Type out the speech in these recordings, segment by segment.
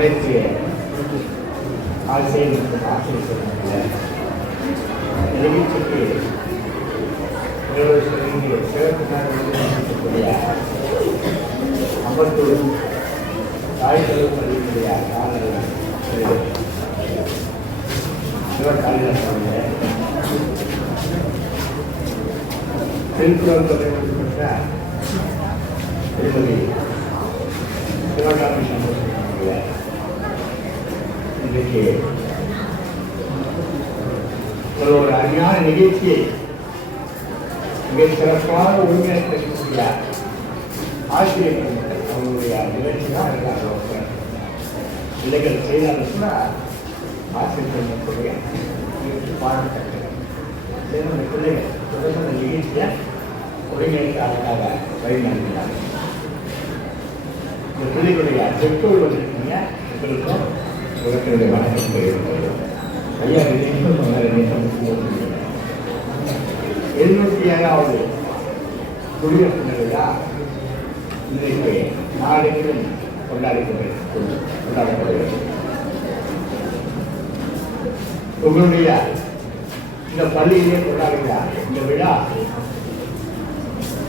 அனைத்து ஆசிரியர் மற்றும் ஆசிரியர் நிகழ்ச்சிக்கு நிர்வகிக்க சிறப்பு நடத்தக்கூடிய அம்பத்தூர் தாய்கள் பள்ளியினுடைய ஆளுநர் சிவகாளிதாசனுடைய திருக்குறள் பெற்ற திருமதி சிவகாமி சந்தோஷம் இன்னைக்கு ஒரு ஒரு அருமையான நிகழ்ச்சியை மிக சிறப்பாக ஒருங்கிணைக்கக்கூடிய ஆசிரியர்கள் அவங்களுடைய நிகழ்ச்சி தான் இருக்காங்க இலைகள் செய்தாலும் கூட ஆசிரியர்கள் மக்களுடைய பாராட்டத்தக்கது இந்த பிள்ளைகள் தொடர்ந்து நிகழ்ச்சியை ஒருங்கிணைத்து அதற்காக இந்த பிள்ளைகளுடைய பெற்றோர் வந்திருக்கீங்க. உங்களுக்கும் உலகத்தினுடைய வணக்கம் தெரிவிக்கிறோம் ஐயா நினைக்கும் சொன்னார் நினைக்கும் எழுநூற்றி ஏழாவது குடியரசு நிலையா இன்றைக்கு நாடெங்கிலும் கொண்டாடப்படுகிறது கொண்டாடப்படுகிறது. உங்களுடைய இந்த பள்ளியிலே கொண்டாடுகிறார் இந்த விழா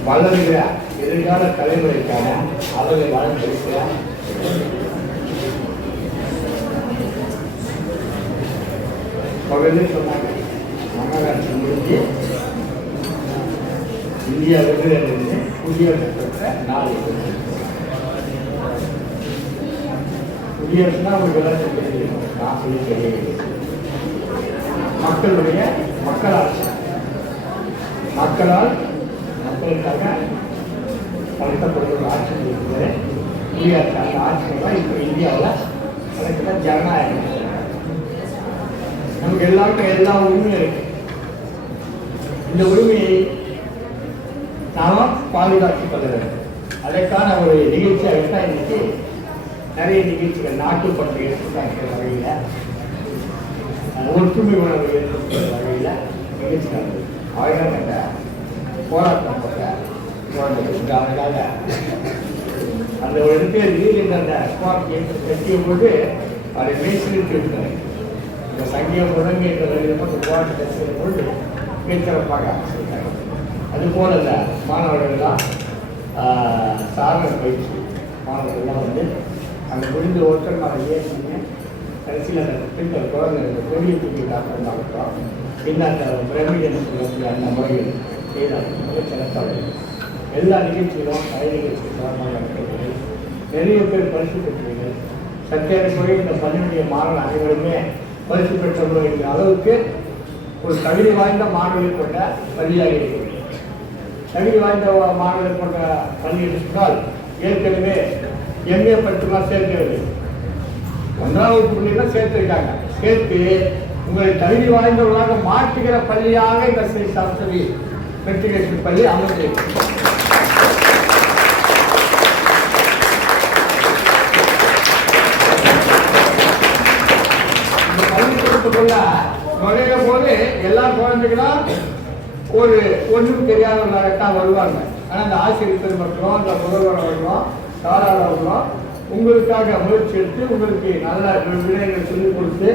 வளர்கிற எதிர்கால தலைமுறைக்கான அவர்களை வளர்ந்திருக்கிறார் பகலே சொன்னாங்க மகாராஷ்டிர முடிஞ்சு இந்தியா விடுதலிருந்து குடியரசு பெற்ற குடியரசுனா உங்களுக்கு எல்லாம் தெரியும் நான் சொல்லி தெரியவில்லை மக்களுடைய மக்களாட்சி மக்களால் மக்களுக்காக நடத்தப்படுகிற ஆட்சி இருக்கிறது குடியரசு அந்த ஆட்சி தான் இப்போ இந்தியாவில் நடக்கிற ஜனநாயகம் நமக்கு எல்லாருக்கும் எல்லா உரிமையும் இருக்கு. இந்த உரிமையை நாம பாதுகாத்துக் கொள்ள வேண்டும். அதற்கான ஒரு நிகழ்ச்சியாக தான் இன்னைக்கு நிறைய நிகழ்ச்சிகள் நாட்டு நாட்டுப்பற்று எடுத்துக்காக்கிற வகையில் ஒற்றுமை உணர்வு ஏற்படுத்துகிற வகையில் நிகழ்ச்சி நடந்தது. ஆயிரம் என்ற போராட்டம் போட்ட அவர்களாக அந்த ஒரு இடத்துல நீர் என்ற அந்த ஸ்பாட் கட்டிய போது அதை மேய்ச்சிட்டு இருந்தார் இந்த சங்கியம் முழங்கி என்ற வகையில் அந்த போராட்டத்தை செய்யும் பொழுது மிகச்சிறப்பாக செய்தார் அதுபோல் இந்த மாணவர்கள்லாம் சாரண பயிற்சி மாணவர்கள்லாம் வந்து அந்த முடிந்த ஒருத்தர் நான் ஏற்றிங்க கடைசியில் அந்த பின்னர் குழந்தைங்க இந்த பெரிய தூக்கி டாக்டர் பின்னர் அந்த பிரமிடன் சொல்லக்கூடிய அந்த முறைகள் செய்தார்கள் மிக சிறப்பாக எல்லா நிகழ்ச்சிகளும் கலை நிகழ்ச்சி சிறப்பாக நடக்கிறது நிறைய பேர் பரிசு பெற்றீர்கள். சத்தியாரி இந்த பள்ளியுடைய மாணவர்கள் அனைவருமே பரிசு பெற்றவர்கள் என்ற அளவுக்கு ஒரு தகுதி வாய்ந்த மாணவர்கள் கொண்ட பள்ளியாக இருக்கிறது. தகுதி வாய்ந்த மாணவர்கள் கொண்ட பள்ளி என்று சொன்னால் ஏற்கனவே எம்ஏ படித்துலாம் சேர்க்கிறது. ஒன்றாவது புள்ளியில் சேர்த்திருக்காங்க. சேர்த்து உங்களை தகுதி வாய்ந்தவர்களாக மாற்றுகிற பள்ளியாக இந்த ஸ்ரீ சாஸ்திரி மெட்ரிகுலேஷன் பள்ளி அமைந்திருக்கிறது இந்த பள்ளிக்கூடத்துக்குள்ள நுழையிற போது எல்லா குழந்தைகளும் ஒரு ஒன்றும் தெரியாதவர்களாகத்தான் வருவாங்க. ஆனால் அந்த ஆசிரியர் பெருமக்களும் அந்த முதல்வர் அவர்களும் தாராள அவர்களும் உங்களுக்காக முயற்சி எடுத்து உங்களுக்கு நல்ல விடயங்களை சொல்லிக் கொடுத்து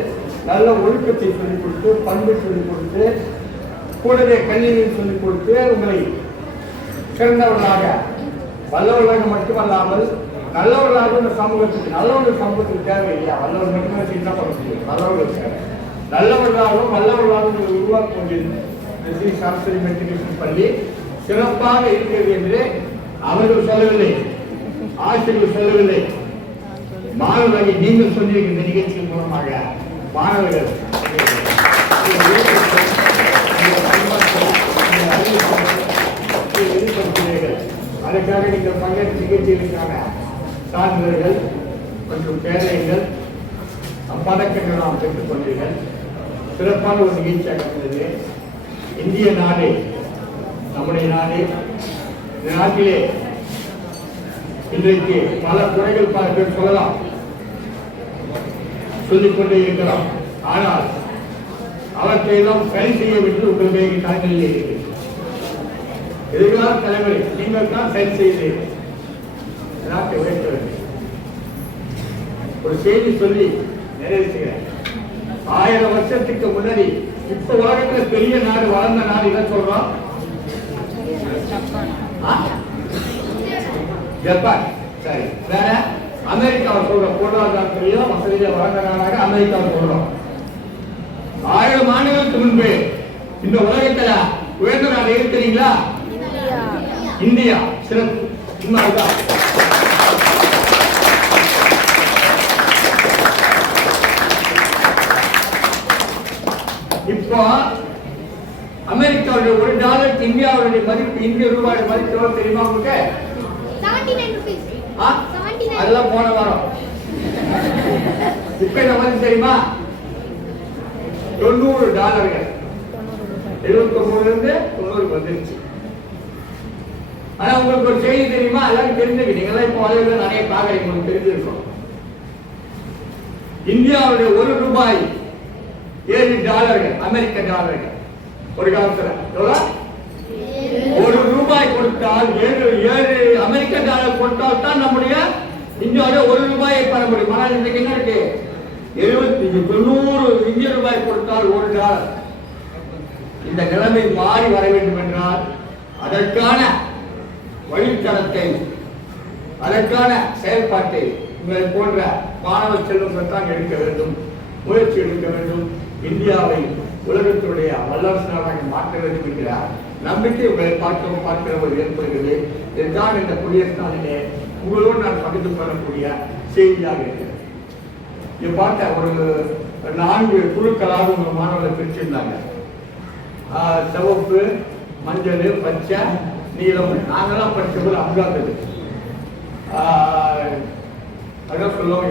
நல்ல ஒழுக்கத்தை சொல்லிக் கொடுத்து பண்பை சொல்லிக் கொடுத்து கூடவே கல்வியை சொல்லிக் கொடுத்து உங்களை சிறந்தவர்களாக வல்லவர்களாக மட்டுமல்லாமல் நல்லவர்களாக இந்த சமூகத்துக்கு ஒரு சமூகத்துக்கு தேவை இல்லையா வல்லவர் மட்டுமே என்ன பண்ண முடியும்? நல்லவர்கள் தேவை. நல்லவர்களாகவும் வல்லவர்களாகவும் உருவாக்க வேண்டியது இந்த ஸ்ரீ சரஸ்வதி மெட்ரிகுலேஷன் பள்ளி சிறப்பாக இருக்கிறது என்று அவர்கள் சொல்லவில்லை. ஆசிரியர்கள் சொல்லவில்லை. மாணவர்களை நீங்கள் சொல்லியிருக்கிற இந்த நிகழ்ச்சியின் மூலமாக மாணவர்கள் அதற்காக நீங்கள் பங்கேற்ற நிகழ்ச்சிகளுக்கான சான்றிதழ்கள் மற்றும் பேரைகள் பதக்கங்கள் நாம் பெற்றுக் கொண்டீர்கள். சிறப்பான ஒரு நிகழ்ச்சியாக இருந்தது இந்திய நாடு நம்முடைய நாடு இந்த நாட்டிலே இன்றைக்கு பல குறைகள் பல பேர் சொல்லலாம். சொல்லிக் கொண்டே இருக்கிறோம் ஆனால் அவற்றை எல்லாம் சரி செய்ய விட்டு உங்கள் கையில் தாங்களில் இருக்கிறது எதிர்கால தலைவரை நீங்கள் தான் சரி செய்தீர்கள் நாட்டை உயர்த்த வேண்டும். ஒரு செய்தி சொல்லி நிறைவு செய்கிறேன். ஆயிரம் வருஷத்துக்கு முன்னாடி இப்ப உலகத்துல பெரிய நாடு வளர்ந்த நாடு என்ன சொல்றோம்? ஜப்பான். சரி. வேற? அமெரிக்காவை சொல்றோம். பொருளாதாரத்திலேயும் வசதியில வளர்ந்த நாடாக அமெரிக்காவை சொல்றோம். ஆயிரம் ஆண்டுகளுக்கு முன்பு இந்த உலகத்துல உயர்ந்த நாடு இருக்கிறீங்களா இந்தியா. சிறப்பு. உண்மைதான். இப்போ அமெரிக்காவுடைய ஒரு டாலருக்கு இந்தியாவுடைய மதிப்பு இந்திய ரூபாய் மதிப்பு எவ்வளவு தெரியுமா உங்களுக்கு? 79 rupees. ஆ? 79. அதெல்லாம் போன வாரம். இப்ப என்ன மதிப்பு தெரியுமா? தொண்ணூறு டாலர்கள். எழுபத்தி ஒன்பதுல இருந்து தொண்ணூறு வந்துருச்சு. ஆனா உங்களுக்கு ஒரு செய்தி தெரியுமா? எல்லாரும் தெரிஞ்சுக்க நீங்க எல்லாம் இப்போ வலையில நிறைய பாக்குறீங்க உங்களுக்கு தெரிஞ்சிருக்கும். இந்தியாவுடைய ஒரு ரூபாய் ஏழு டாலர்கள் அமெரிக்க டாலர்கள். ஒரு காலத்துல. எவ்வளோ? ஒரு ரூபாய் கொடுத்தால் ஏழு ஏழு அமெரிக்க டாலர் கொடுத்தால் தான் நம்முடைய இந்தியாவுடைய ஒரு ரூபாயை பெற முடியும். ஆனால் இன்னைக்கு என்ன இருக்கு? எழுபத்தி தொண்ணூறு இந்திய ரூபாய் கொடுத்தால் ஒரு டாலர். இந்த நிலைமை மாறி வர வேண்டும் என்றால் அதற்கான வழித்தடத்தை அதற்கான செயல்பாட்டை உங்களை போன்ற மாணவ செல்வங்கள் தான் எடுக்க வேண்டும் முயற்சி எடுக்க வேண்டும். இந்தியாவை உலகத்தினுடைய வல்லரசு நாடாக மாற்ற வேண்டும் என்கிற நம்பிக்கை உங்களை பார்க்கவும் பார்க்கிறவர் ஏற்படுகிறது. இதுதான் இந்த குடியரசு நாளிலே உங்களோடு நான் பகிர்ந்து கொள்ளக்கூடிய செய்தியாக இருக்கிறது. இங்க பார்த்த ஒரு நான்கு குழுக்களாக உங்க மாணவர்களை பிரிச்சிருந்தாங்க. சிவப்பு மஞ்சள் பச்சை நீளம் நாங்களாம் படிச்சபோது அப்படிதான் இருந்தது அதான் சொல்லுவோம்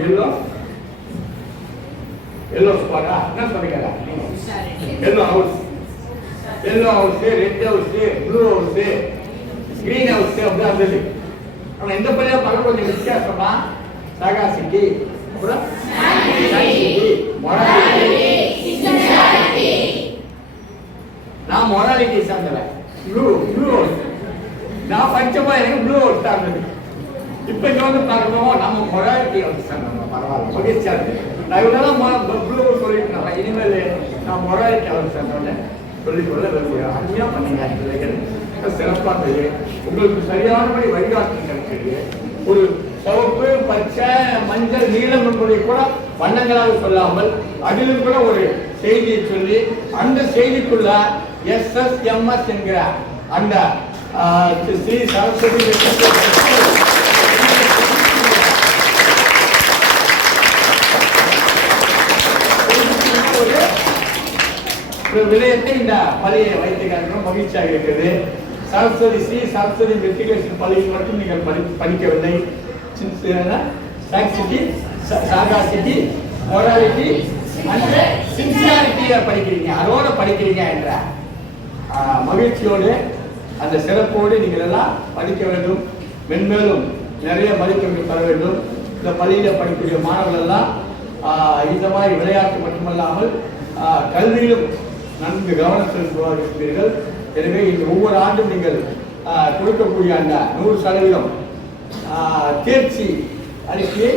எல்லோ ஸ்குவாடா என்ன சொன்னீங்க yellow house yellow house red house blue house green house அப்படிதான் இருந்தது ஆனா இந்த பள்ளியா பார்க்க கொஞ்சம் வித்தியாசமா சாகாசிட்டி அப்புறம் சிட்டி மொராலிட்டி நான் மொராலிட்டி சார்ந்தவன் ப்ளூ ப்ளூ ஹவுஸ் நான் படிச்சப்போ எனக்கு ப்ளூ ஹவுஸ் தான் இருந்தது இப்ப இங்க வந்து பார்க்கணும் நம்ம மொராலிட்டி ஹவுஸ் சார்ந்தவங்க பரவாயில்ல மகிழ்ச்சியா இருக்கு நான் இவ்வளவு ப்ளூ ஹவுஸ் சொல்லிட்டு இனிமேல் நான் மொராலிட்டி ஹவுஸ் சார்ந்தவன். சொல்லிக் கொள்ள விரும்புகிறேன் அருமையா பண்ணீங்க பிள்ளைகள் சிறப்பா தெரியும் உங்களுக்கு சரியானபடி வழிகாட்டு கிடைக்கிறது ஒரு சிவப்பு பச்சை மஞ்சள் நீலம் என்பதை கூட வண்ணங்களாக சொல்லாமல் அதிலும் கூட ஒரு செய்தியை சொல்லி அந்த செய்திக்குள்ள எஸ் எஸ் எம் எஸ் என்கிற அந்த ஸ்ரீ சரஸ்வதி விடயத்தை இந்த பள்ளியை வைத்துக்காக மகிழ்ச்சியாக இருக்குது. சரஸ்வதி ஸ்ரீ சரஸ்வதி மெட்ரிகுலேஷன் பள்ளியில் மட்டும் நீங்கள் படி படிக்கவில்லை. சிட்டி சாகா சிட்டி மொராலிட்டி அண்ட் சின்சியாரிட்டியை படிக்கிறீங்க. அதோட படிக்கிறீங்க என்ற மகிழ்ச்சியோடு அந்த சிறப்போடு நீங்கள் எல்லாம் படிக்க வேண்டும். மென்மேலும் நிறைய மதிப்பெண்கள் பெற வேண்டும். இந்த பள்ளியில் படிக்கக்கூடிய மாணவர்கள் எல்லாம் இந்த மாதிரி விளையாட்டு மட்டுமல்லாமல் கல்வியிலும் நன்கு கவனத்தில் செலுத்துவார் எனவே இந்த ஒவ்வொரு ஆண்டும் நீங்கள் கொடுக்கக்கூடிய அந்த நூறு சதவீதம் தேர்ச்சி அறிக்கையை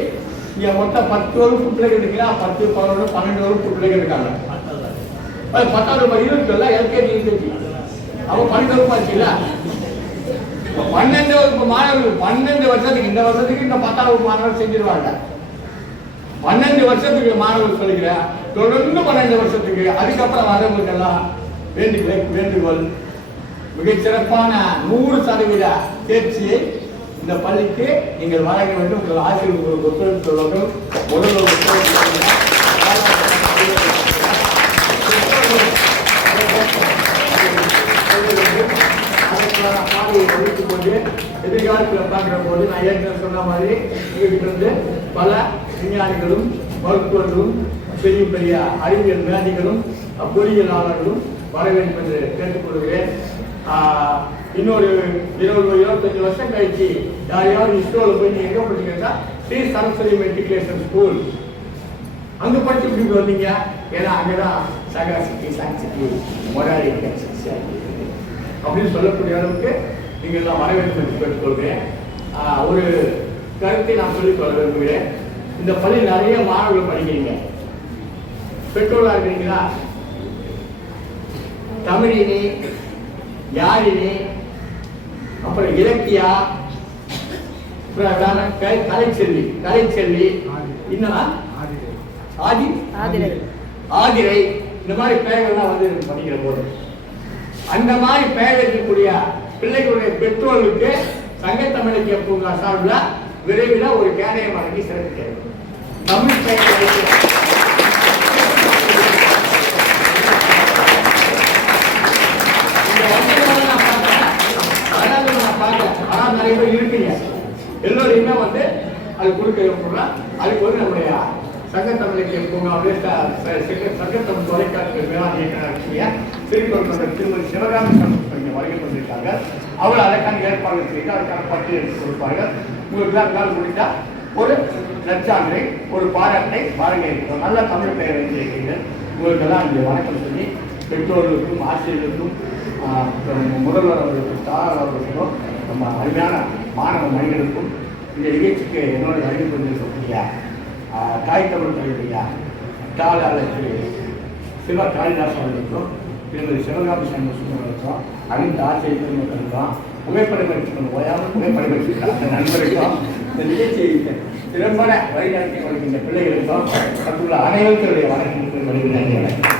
இங்கே மொத்தம் பத்து வகுப்பு பிள்ளைகள் இருக்கீங்களா? பத்து பதினொன்று பன்னெண்டு வகுப்பு பிள்ளைகள் இருக்காங்க. பத்தாவது ரூபாய் இருக்குல்ல எல்கேஜி யூகேஜி அவன் பன்னெண்டு வகுப்பு ஆச்சுல்ல? பன்னெண்டு வகுப்பு மாணவர்கள் பன்னெண்டு வருஷத்துக்கு இந்த வருஷத்துக்கு இந்த பத்தாவது மாணவர்கள் செஞ்சிருவாங்க. பன்னெண்டு வருஷத்துக்கு மாணவர்கள் சொல்லுகிறேன் தொடர்ந்து பன்னெண்டு வருஷத்துக்கு அதுக்கப்புறம் வரவங்களுக்கெல்லாம் வேண்டி வேண்டுகோள். மிகச் சிறப்பான நூறு சதவீத தேர்ச்சியை இந்த பள்ளிக்கு நீங்கள் வழங்க வேண்டும். உங்கள் ஆசிரியர் உங்களுக்கு ஒத்துழைப்பு சொல்வார்கள் முதல்வர் கொண்டு எதிர்காலத்தில் பார்க்கிற போது நான் ஏற்கனவே சொன்ன மாதிரி உங்ககிட்ட இருந்து பல விஞ்ஞானிகளும் மருத்துவர்களும் பெரிய பெரிய அறிவியல் மேதைகளும் பொறியியலாளர்களும் வர வேண்டும் என்று கேட்டுக்கொள்கிறேன் இன்னொரு இருபது இருபத்தஞ்சு வருஷம் கழிச்சு யாரையாவது இஸ்ரோவில் போய் நீங்க எங்க கேட்டால் ஸ்ரீ சரஸ்வதி மெட்ரிகுலேஷன் ஸ்கூல். அங்கே படிச்சு இப்படி வந்தீங்க? ஏன்னா அங்கதான் சகா சிட்டி சயின்ஸ் சிட்டி மொராரி அப்படின்னு சொல்லக்கூடிய அளவுக்கு நீங்கள் எல்லாம் வரவேற்பு என்று கேட்டுக்கொள்கிறேன் ஒரு கருத்தை நான் சொல்லிக் கொள்ள விரும்புகிறேன். இந்த பள்ளி நிறைய மாணவர்கள் படிக்கிறீங்க. பெற்றோரா இருக்கிறீங்களா? தமிழினி யாழினி அப்புறம் இலக்கியா கலைச்செல்வி கலைச்செல்வி இன்னும் ஆதி ஆதிரை. இந்த மாதிரி பெயர்கள்லாம் வந்து படிக்கிற போது. அந்த மாதிரி பெயர் இருக்கக்கூடிய பிள்ளைகளுடைய பெற்றோர்களுக்கு சங்கத்தமிழக்கிய பூங்கா சார்பில் விரைவில் ஒரு கேடயம் வழங்கி சிறப்பிக்கிறது தமிழ் இந்த நான் நிறைய பேர் இருக்கீங்க. எல்லோரையுமே வந்து அது கொடுக்க அதுக்கு வந்து நம்முடைய சங்கத்தமிழுக்கு பூங்காவுடைய சங்கத்தமிழ் தொலைக்காட்சி மேலாண் இயக்குனர் இருக்கீங்க. திருமதி சிவகாமி வருகை கொண்டிருக்காங்க அவர் அதற்கான ஏற்பாடுகள் செய்து அதற்கான பட்டியல் எடுத்து கொடுப்பார்கள். உங்களுக்கு எல்லாம் முடிந்தா ஒரு நற்சான்றை ஒரு பாராட்டை வழங்க நல்ல தமிழ் பெயர் வந்து உங்களுக்கு எல்லாம் இங்கே வணக்கம் சொல்லி பெற்றோர்களுக்கும் ஆசிரியர்களுக்கும் முதல்வர் அவர்களுக்கும் தாராளர் அவர்களுக்கும் நம்ம அருமையான மாணவ மனிதர்களுக்கும் இந்த நிகழ்ச்சிக்கு என்னோட வருகை கொண்டிருக்கக்கூடிய தாய் தமிழ் கல்வியா தாளாளர் திரு சிவ காளிதாஸ் அவர்களுக்கும் திருமதி சிவகாமி சண்முகம் அவர்களுக்கும் அனைத்து ஆசிரியர்களுக்கும் புகைப்படம் எடுத்துக்கொண்டு ஓயாமல் புகைப்படம் எடுத்துக்கிறாங்க நண்பருக்கும் இந்த நிகழ்ச்சியை திறம்பட வழிநடத்தி வருகின்ற பிள்ளைகளுக்கும் மற்றுள்ள அனைவருடைய வணக்கம் வருகிறேன்